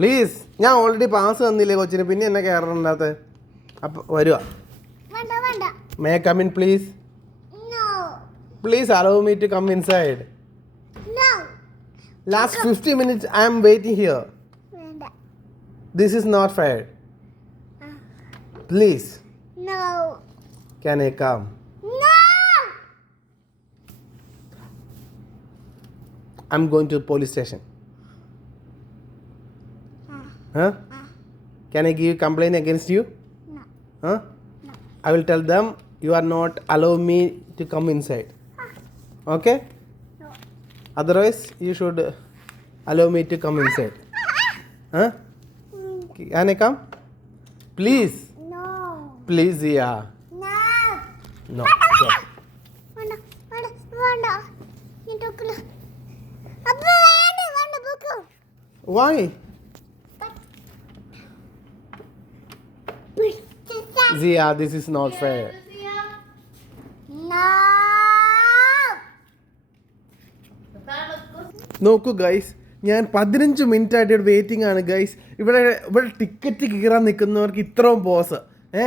Please ഞാൻ already pass തന്നില്ലേ കൊച്ചിന്? പിന്നെ എന്നെ കയറണ്ടാത്ത അപ്പം വരുക may come in please please allow me to come inside last fifty minutes I'm waiting here this is not fair please can I come I'm going to police station Huh? Can I give complaint against you? No. Huh? No. I will tell them you are not allow me to come inside. Okay? No. Otherwise, you should allow me to come inside. Huh? Can I come? Please. No. Please, yeah. No. No. Go. വേണ്ട Zia, this is not fair. നോക്കൂ guys ഞാൻ പതിനഞ്ച് minute ആയിട്ട് ഇവിടെ waiting ആണ് guys ഇവിടെ ഇവിടെ ticket കീറാൻ നിൽക്കുന്നവർക്ക് ഇത്രയും പോസ് ഏ?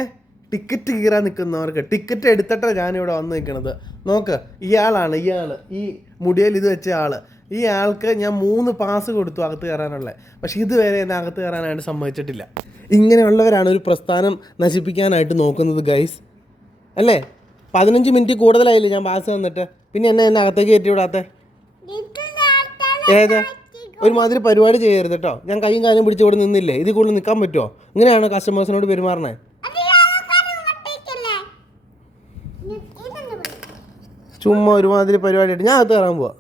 ടിക്കറ്റ് കീറാൻ നിൽക്കുന്നവർക്ക് ടിക്കറ്റ് എടുത്തിട്ടാണ് ഞാനിവിടെ വന്ന് നിൽക്കുന്നത്. നോക്ക് ഇയാളാണ് ഇയാൾ ഈ മുടിയിൽ ഇത് വെച്ച ആൾ ഈ ആൾക്ക് ഞാൻ മൂന്ന് പാസ് കൊടുത്തു അകത്ത് കയറാനുള്ളത്. പക്ഷേ ഇതുവരെ എന്നെ അകത്ത് കയറാനായിട്ട് സമ്മതിച്ചിട്ടില്ല. ഇങ്ങനെയുള്ളവരാണ് ഒരു പ്രസ്ഥാനം നശിപ്പിക്കാനായിട്ട് നോക്കുന്നത് ഗൈസ് അല്ലേ? പതിനഞ്ച് മിനിറ്റ് കൂടുതലായില്ലേ ഞാൻ പാസ് തന്നിട്ട് പിന്നെ എന്നെ എന്നെ അകത്തേക്ക് കയറ്റി വിടാത്തേ? ഏത്? ഒരുമാതിരി പരിപാടി ചെയ്യരുത് കേട്ടോ ഞാൻ കയ്യും കാലും പിടിച്ച് ഇവിടെ നിന്നില്ലേ? ഇതിൽ കൂടുതൽ നിൽക്കാൻ പറ്റുമോ ഇങ്ങനെയാണോ കസ്റ്റമേഴ്സിനോട് പെരുമാറണേ? ചുമ്മാ ഒരുമാതിരി പരിപാടിയായിട്ട് ഞാൻ അകത്ത് കയറാൻ പോവാ.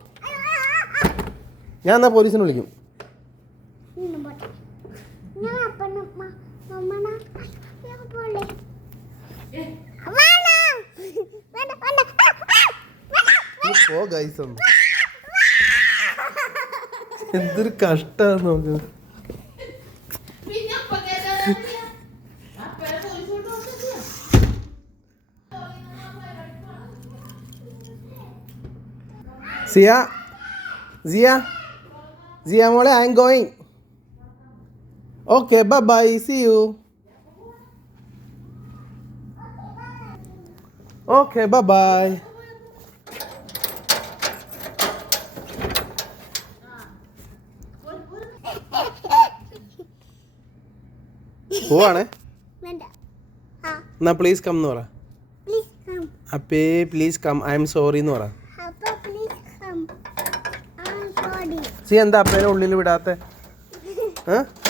ഞാൻ എന്നാൽ പോലീസിനെ വിളിക്കും. ഞാൻ അപ്പന മമ്മണ ഞാൻ പോലെ പോ ഗൈസ് ഒന്ന്. എന്തൊരു കഷ്ടാണ് നമുക്ക്. സിയ സിയ സിയ മോളെ I'm going okay bye bye see you okay bye bye പോവാണേ എന്നാ പ്ലീസ് കം എന്ന് പറ. പ്ലീസ് കം അപ്പേ please come I'm sorry എന്ന് പറ. സി എന്താ അപ്പേനെ ഉള്ളിൽ വിടാത്ത? ഏ